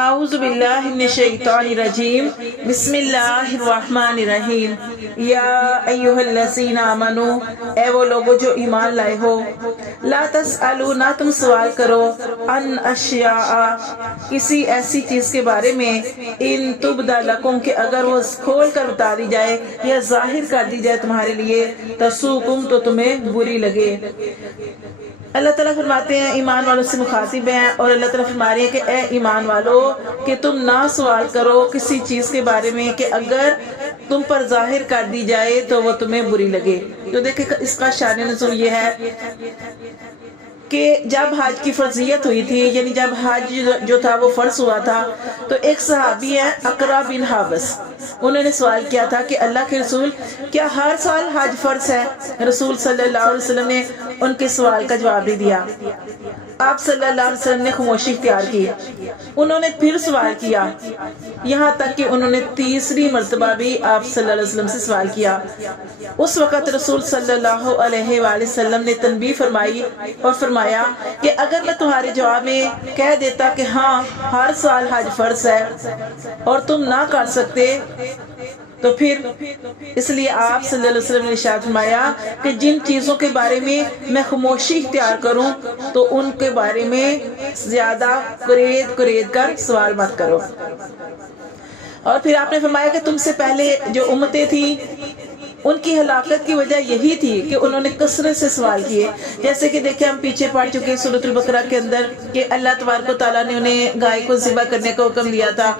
اعوذ باللہ من الشیطان الرجیم بسم اللہ الرحمن الرحیم یا ایہا الذین آمنوا اے وہ لوگو جو ایمان لائے ہو لا تسألوا نہ تم سوال کرو عن اشیاء کسی ایسی چیز کے بارے میں ان تبدا لکم کہ اگر وہ کھول کر بتا دی جائے یا ظاہر کر دی جائے تمہارے لیے تسوکم تو تمہیں بری لگے۔ اللہ تعالیٰ فرماتے ہیں ایمان والوں سے مخاطب ہیں اور اللہ تعالیٰ فرما رہے ہیں کہ اے ایمان والو کہ تم نہ سوال کرو کسی چیز کے بارے میں کہ اگر تم پر ظاہر کر دی جائے تو وہ تمہیں بری لگے۔ تو دیکھیں اس کا شان نزول یہ ہے کہ جب حج کی فرضیت ہوئی تھی، یعنی جب حج جو تھا وہ فرض ہوا تھا، تو ایک صحابی ہے اقرا بن حابس، انہوں نے سوال کیا تھا کہ اللہ کے رسول کیا ہر سال حج فرض ہے؟ رسول صلی اللہ علیہ وسلم نے ان کے سوال کا جواب نہیں دیا۔ آپ صلی اللہ علیہ وسلم نے خاموشی اختیار کی، انہوں نے پھر سوال کیا، یہاں تک کہ انہوں نے تیسری مرتبہ بھی آپ صلی اللہ علیہ وسلم سے سوال کیا۔ اس وقت رسول صلی اللہ علیہ وآلہ وسلم نے تنبیہ فرمائی اور فرمایا کہ اگر میں تمہارے جواب میں کہہ دیتا کہ ہاں ہر سال حج فرض ہے اور تم نہ کر سکتے تو پھر اس لیے آپ صلی اللہ علیہ وسلم نے ارشاد فرمایا کہ جن چیزوں کے بارے میں میں خاموشی اختیار کروں تو ان کے بارے میں زیادہ کرید کر سوال مت کرو۔ اور پھر آپ نے فرمایا کہ تم سے پہلے جو امتیں تھیں ان کی ہلاکت کی وجہ یہی تھی کہ انہوں نے کثرت سے سوال کیے، جیسے کہ دیکھیں ہم پیچھے پڑھ چکے سورۃ البقرہ کے اندر کہ اللہ تبارک و تعالیٰ نے انہیں گائے کو ذبح کرنے کا حکم دیا تھا۔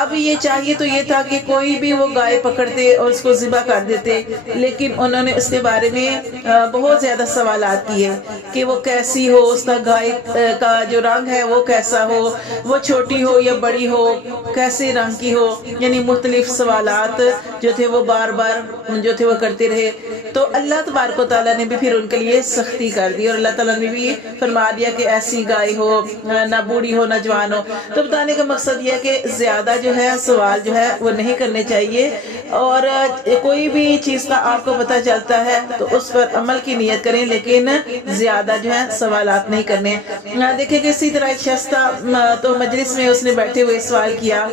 اب یہ چاہیے تو یہ تھا کہ کوئی بھی وہ گائے پکڑتے اور اس کو ذبح کر دیتے، لیکن انہوں نے اس کے بارے میں بہت زیادہ سوالات کیے کہ وہ کیسی ہو، اس کا گائے کا جو رنگ ہے وہ کیسا ہو، وہ چھوٹی ہو یا بڑی ہو، کیسے رنگ کی ہو، یعنی مختلف سوالات جو تھے وہ بار بار جو تھے وہ کرتے رہے۔ تو اللہ تبارک و تعالیٰ نے بھی پھر ان کے لیے سختی کر دی اور اللہ تعالیٰ نے بھی فرما دیا کہ ایسی گائے ہو، نہ بوڑھی ہو نہ جوان ہو۔ تو بتانے کا مقصد یہ ہے کہ زیادہ جو ہے سوال جو ہے وہ نہیں کرنے چاہیے، اور کوئی بھی چیز کا آپ کو پتہ چلتا ہے تو اس پر عمل کی نیت کریں، لیکن زیادہ جو ہے سوالات نہیں کرنے۔ دیکھیں کہ اسی طرح ایک شخص تھا تو مجلس میں اس نے بیٹھے ہوئے سوال کیا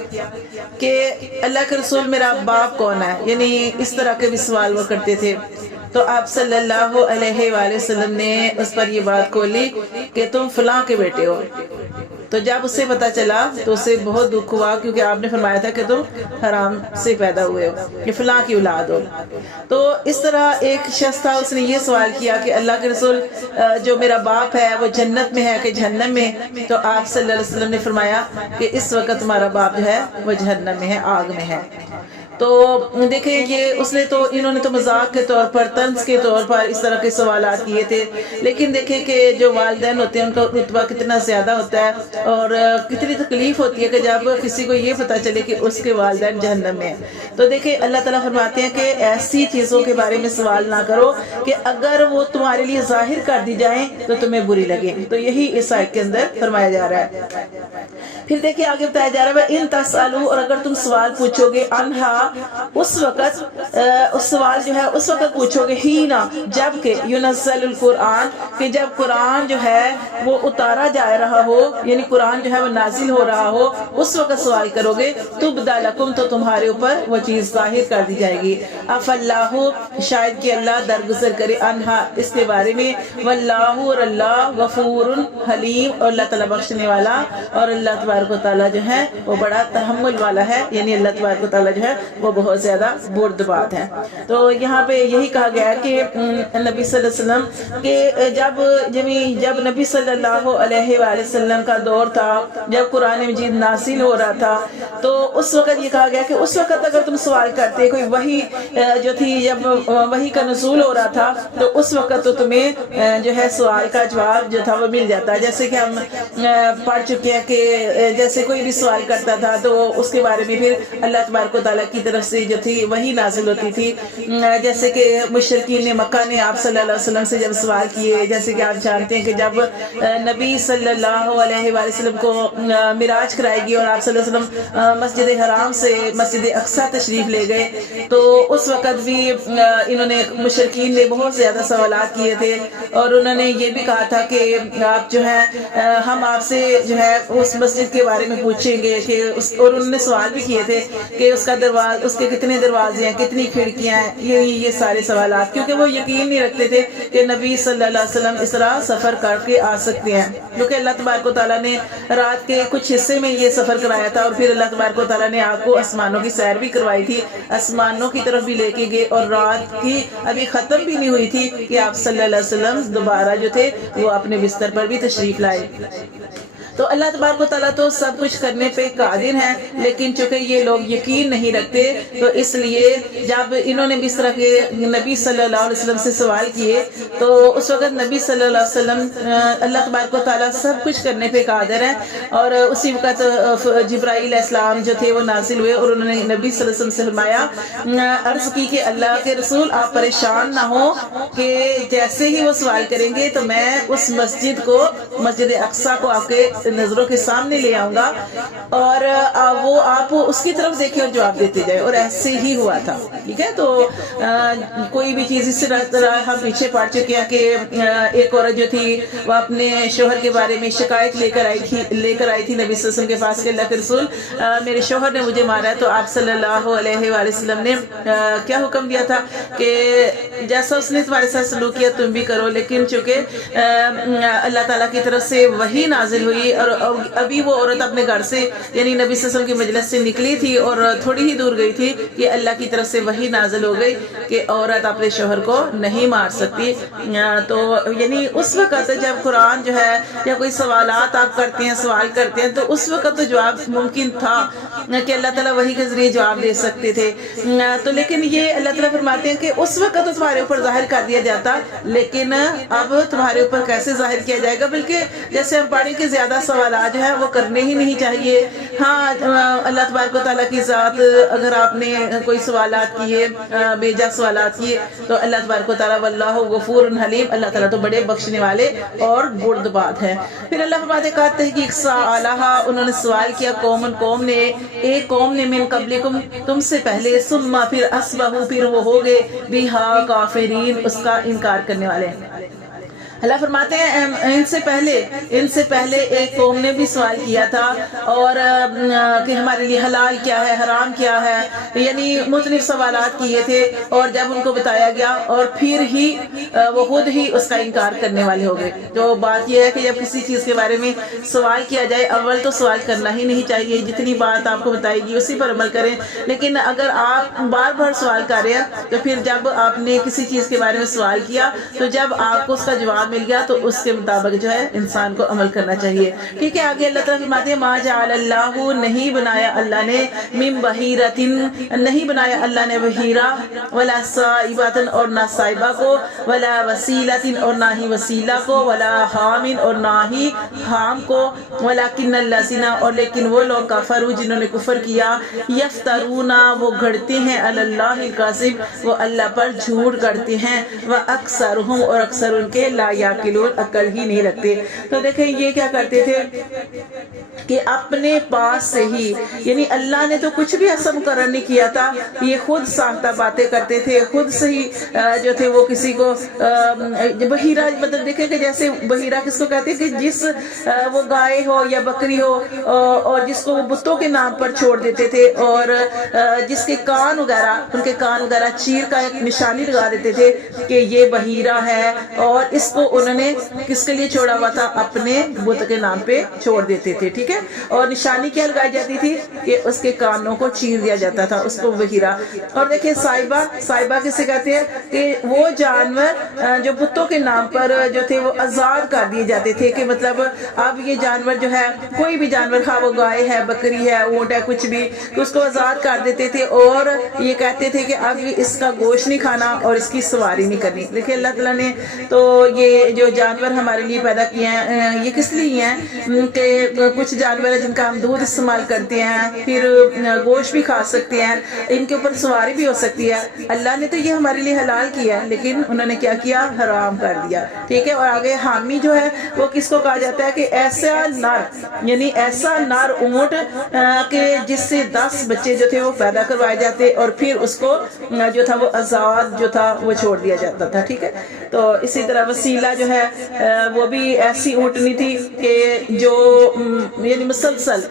کہ اللہ کے رسول میرا باپ کون ہے، یعنی اس طرح کے بھی سوال وہ کرتے تھے۔ تو آپ صلی اللہ علیہ وآلہ وسلم نے اس پر یہ بات کھولی کہ تم فلاں کے بیٹے ہو۔ تو جب اسے پتا چلا تو اسے بہت دکھ ہوا، کیونکہ آپ نے فرمایا تھا کہ تم حرام سے پیدا ہوئے ہو، کہ فلاں کی اولاد ہو۔ تو اس طرح ایک شخص تھا، اس نے یہ سوال کیا کہ اللہ کے رسول جو میرا باپ ہے وہ جنت میں ہے کہ جہنم میں؟ تو آپ صلی اللہ علیہ وسلم نے فرمایا کہ اس وقت تمہارا باپ جو ہے وہ جہنم میں ہے، آگ میں ہے۔ تو دیکھیں یہ اس نے تو انہوں نے تو مذاق کے طور پر، طنز کے طور پر اس طرح کے سوالات کیے تھے، لیکن دیکھیں کہ جو والدین ہوتے ہیں ان کا رتبہ کتنا زیادہ ہوتا ہے اور کتنی تکلیف ہوتی ہے کہ جب کسی کو یہ پتہ چلے کہ اس کے والدین جہنم میں ہیں۔ تو دیکھیں اللہ تعالیٰ فرماتے ہیں کہ ایسی چیزوں کے بارے میں سوال نہ کرو کہ اگر وہ تمہارے لیے ظاہر کر دی جائیں تو تمہیں بری لگے۔ تو یہی اس آیت کے اندر فرمایا جا رہا ہے۔ پھر دیکھیں آگے بتایا جا رہا ہے ان تسألوا، اور اگر تم سوال پوچھو گے انہا اس وقت، اس سوال جو ہے اس وقت پوچھو گے ہی نا جب کہ ینزل القرآن، کہ جب قرآن جو ہے وہ اتارا جا رہا ہو، یعنی قرآن جو ہے وہ نازل ہو رہا ہو، اس وقت سوال کرو گے تبدا لکم تو تمہارے اوپر وہ چیز ظاہر کر دی جائے گی۔ اف اللہ، شاید کہ اللہ درگزر کرے، انہا اس کے بارے میں، واللہ اور اللہ غفور حلیم، اور اللہ تعالیٰ بخشنے والا اور اللہ تبارک و تعالیٰ جو ہے وہ بڑا تحمل والا ہے، یعنی اللہ تبارک و تعالیٰ جو ہے وہ بہت زیادہ بردبار ہے۔ تو یہاں پہ یہی کہا گیا ہے کہ نبی صلی اللہ علیہ وسلم کہ جب نبی صلی اللہ علیہ وآلہ وسلم کا دور تھا، جب قرآن مجید نازل ہو رہا تھا، تو اس وقت یہ کہا گیا کہ اس وقت اگر تم سوال کرتے، کوئی وحی جو تھی، جب وحی کا نزول ہو رہا تھا تو اس وقت تو تمہیں جو ہے سوال کا جواب جو تھا وہ مل جاتا ہے۔ جیسے کہ ہم پڑھ چکے ہیں کہ جیسے کوئی بھی سوال کرتا تھا تو اس کے بارے میں پھر اللہ تبارک و تعالیٰ کی طرف سے جو تھی وہی نازل ہوتی تھی۔ جیسے کہ مشرکین مکہ نے آپ صلی اللہ علیہ وسلم سے جب سوال کیے، جیسے کہ آپ جانتے ہیں کہ جب نبی صلی اللہ علیہ وآلہ وسلم کو معراج کرائے گی اور آپ صلی اللہ علیہ وسلم مسجد حرام سے مسجد اقصی تشریف لے گئے تو اس وقت بھی انہوں نے مشرکین نے بہت زیادہ سوالات کیے تھے، اور انہوں نے یہ بھی کہا تھا کہ آپ جو ہے ہم آپ سے جو ہے اس مسجد کے بارے میں پوچھیں گے کہ اور انہوں نے سوال بھی کیے تھے کہ اس کے کتنے دروازے ہیں، کتنی کھڑکیاں ہیں، یہ سارے سوالات، کیونکہ وہ یقین نہیں رکھتے تھے کہ نبی صلی اللہ علیہ وسلم اس طرح سفر کر کے آ سکتے ہیں، کیونکہ اللہ تبارک و تعالیٰ نے رات کے کچھ حصے میں یہ سفر کرایا تھا، اور پھر اللہ تبارک و تعالیٰ نے آپ کو آسمانوں کی سیر بھی کروائی تھی، آسمانوں کی طرف بھی لے کے گئے، اور رات کی ابھی ختم بھی نہیں ہوئی تھی کہ آپ صلی اللہ علیہ وسلم دوبارہ جو تھے وہ اپنے بستر پر بھی تشریف لائے۔ تو اللہ تبارک و تعالیٰ تو سب کچھ کرنے پہ قادر ہیں، لیکن چونکہ یہ لوگ یقین نہیں رکھتے تو اس لیے جب انہوں نے بھی اس طرح کے نبی صلی اللہ علیہ وسلم سے سوال کیے تو اس وقت نبی صلی اللہ علیہ وسلم اللہ تبارک و تعالیٰ سب کچھ کرنے پہ قادر ہیں، اور اسی وقت جبرائیل علیہ السلام جو تھے وہ نازل ہوئے، اور انہوں نے نبی صلی اللہ علیہ وسلم سے فرمایا، عرض کی کہ اللہ کے رسول آپ پریشان نہ ہو کہ جیسے ہی وہ سوال کریں گے تو میں اس مسجد کو، مسجد اقصی کو آپ کے نظروں کے سامنے لے آؤں گا، اور وہ آپ اس کی طرف دیکھیں اور جواب دیتے جائے، اور ایسے ہی ہوا تھا۔ ٹھیک ہے، تو کوئی بھی چیز اس طرح ہم پیچھے پڑ چکے ہیں کہ ایک عورت جو تھی وہ اپنے شوہر کے بارے میں شکایت لے کر آئی تھی نبی صلی اللہ علیہ وسلم کے پاس کہ اللہ کے رسول میرے شوہر نے مجھے مارا ہے، تو آپ صلی اللہ علیہ وآلہ وسلم نے کیا حکم دیا تھا کہ جیسا اس نے تمہارے ساتھ سلوک کیا تم بھی کرو، لیکن چونکہ اللہ تعالیٰ کی طرف سے وحی نازل ہوئی، اور ابھی وہ عورت اپنے گھر سے یعنی نبی صلی اللہ علیہ وسلم کی مجلس سے نکلی تھی اور تھوڑی ہی دور گئی تھی کہ اللہ کی طرف سے وحی نازل ہو گئی کہ عورت اپنے شوہر کو نہیں مار سکتی۔ تو یعنی اس وقت جب قرآن جو ہے یا کوئی سوالات آپ کرتے ہیں، سوال کرتے ہیں، تو اس وقت تو جواب ممکن تھا کہ اللہ تعالیٰ وحی کے ذریعے جواب دے سکتے تھے، تو لیکن یہ اللہ تعالیٰ فرماتے ہیں کہ اس وقت تو تمہارے اوپر ظاہر کر دیا جاتا، لیکن اب تمہارے اوپر کیسے ظاہر کیا جائے گا، بلکہ جیسے ہم پڑھیں کہ زیادہ سوالات جو ہے وہ کرنے ہی نہیں چاہیے۔ ہاں، اللہ تبارک و تعالیٰ کی ذات، اگر آپ نے کوئی سوالات کیے، بیجا سوالات کیے، تو اللہ تبارک و تعالیٰ واللہ غفور حلیم، اللہ تعالیٰ تو بڑے بخشنے والے اور بردبار ہے۔ پھر اللہ فرماتے ہیں تحقیق سالہا، انہوں نے سوال کیا قوم نے، ایک قوم نے من قبلکم، تم سے پہلے، ثم پھر اصبحوا، پھر وہ ہو گئے بہا کافرین، اس کا انکار کرنے والے۔ اللہ فرماتے ہیں ان سے پہلے ایک قوم نے بھی سوال کیا تھا، اور کہ ہمارے لیے حلال کیا ہے، حرام کیا ہے، یعنی مختلف سوالات کیے تھے، اور جب ان کو بتایا گیا اور پھر ہی وہ خود ہی اس کا انکار کرنے والے ہو گئے۔ تو بات یہ ہے کہ جب کسی چیز کے بارے میں سوال کیا جائے، اول تو سوال کرنا ہی نہیں چاہیے، جتنی بات آپ کو بتائی گی اسی پر عمل کریں، لیکن اگر آپ بار بار سوال کر رہے ہیں تو پھر جب آپ نے کسی چیز کے بارے میں سوال کیا تو جب آپ کو اس کا جواب مل گیا تو اس کے مطابق جو ہے انسان کو عمل کرنا چاہیے۔ ٹھیک ہے، آگے اللہ تعالیٰ فرماتے ہیں ما جعل اللہ، نہیں بنایا اللہ نے، من بحیرۃ، نہیں بنایا اللہ نے بحیرہ، ولا صائبۃ، اور نہ صائبہ کو، ولا وسیلۃ، اور نہ ہی وسیلہ کو، ولا حام، اور نہ ہی حام کو، ولکن الذین، اور لیکن وہ لوگ کفروا، جنہوں نے کفر کیا، یفترون، وہ گھڑتے ہیں، علی اللہ الکذب، وہ اللہ پر جھوٹ گھڑتے ہیں، واکثرهم، اور اکثر ان کے لا یعقلون، عقل ہی نہیں رکھتے۔ تو دیکھیں یہ کیا کرتے تھے کہ اپنے پاس سے ہی، یعنی اللہ نے تو کچھ بھی ایسا مقرر نہیں کیا تھا، یہ خود ساختہ باتیں کرتے تھے، خود سے ہی جو تھے وہ کسی کو بحیرہ، مطلب دیکھیں کہ جیسے بحیرہ کس کو کہتے ہیں کہ جس وہ گائے ہو یا بکری ہو اور جس کو وہ بتوں کے نام پر چھوڑ دیتے تھے، اور جس کے کان وغیرہ، ان کے کان وغیرہ چیر کا ایک نشانی لگا دیتے تھے کہ یہ بحیرہ ہے، اور اس کو انہوں نے کس کے لیے چھوڑا ہوا تھا، اپنے بت کے نام پہ چھوڑ دیتے تھے۔ ٹھیک ہے، اور نشانی کیا لگائی جاتی تھی کہ اس کے کانوں کو چیر دیا جاتا تھا، اس کو بحیرہ۔ اور دیکھیں صائبہ کسے کہتے ہیں کہ وہ جانور جو بتوں کے نام پر جو تھے وہ آزاد کر دیے جاتے تھے، کہ مطلب اب یہ جانور جو ہے، کوئی بھی جانور، خواہ وہ گائے ہے، بکری ہے، اونٹ ہے، کچھ بھی، اس کو آزاد کر دیتے تھے، اور یہ کہتے تھے کہ اب اس کا گوشت نہیں کھانا اور اس کی سواری نہیں کرنی۔ دیکھیں اللہ تعالیٰ نے تو یہ جو جانور ہمارے لیے پیدا کیے ہیں یہ کس لیے ہیں کہ کچھ جانور ہیں جن کا ہم دودھ استعمال کرتے ہیں، پھر گوشت بھی کھا سکتے ہیں، ان کے اوپر سواری بھی ہو سکتی ہے۔ اللہ نے تو یہ ہمارے لیے حلال کیا ہے، لیکن انہوں نے کیا کیا؟ حرام کر دیا، ٹھیک ہے۔ اور آگے حامی جو ہے وہ کس کو کہا جاتا ہے کہ ایسا نر، یعنی ایسا نر اونٹ کہ جس سے 10 بچے جو تھے وہ پیدا کروائے جاتے اور پھر اس کو جو تھا وہ آزاد جو تھا وہ چھوڑ دیا جاتا تھا، ٹھیک ہے۔ تو اسی طرح وسیلہ جو ہے وہ بھی ایسی اونٹنی تھی کہ جو یعنی مسلسل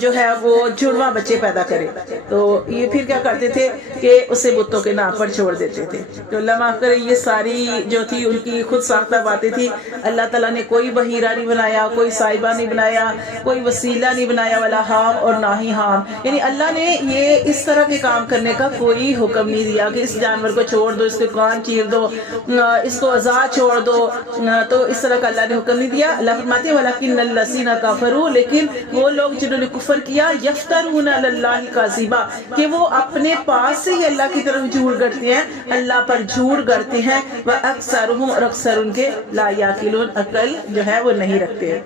جو ہے وہ جڑواں بچے پیدا کرے، تو یہ پھر کیا کرتے تھے کہ اسے بتوں کے نام پر چھوڑ دیتے تھے۔ تو اللہ معاف کرے، یہ ساری جو تھی ان کی خود ساختہ باتیں تھی۔ اللہ تعالیٰ نے کوئی بحیرہ نہیں بنایا، کوئی صاحبہ نہیں بنایا، کوئی وسیلہ نہیں بنایا، ولا حام اور نہ ہی حام، یعنی اللہ نے یہ اس طرح کے کام کرنے کا کوئی حکم نہیں دیا کہ اس جانور کو چھوڑ دو، اس کے کان چیر دو، اس کو آزاد چھوڑ دو، تو اس طرح کا اللہ نے حکم نہیں دیا۔ اللہ فرماتے ہیں وَلَكِنَّ الَّذِينَ كَفَرُوا، لیکن وہ لوگ جنہوں نے کفر کیا، يَفْتَرُونَ عَلَى اللَّهِ كَذِبًا، کہ وہ اپنے پاس سے ہی اللہ کی طرف جھوٹ گڑتے ہیں، اللہ پر جھوٹ گڑتے ہیں، وَأَكْثَرُهُمْ، اور اکثر ان کے لا يَعْقِلُونَ، عقل جو ہے وہ نہیں رکھتے ہیں۔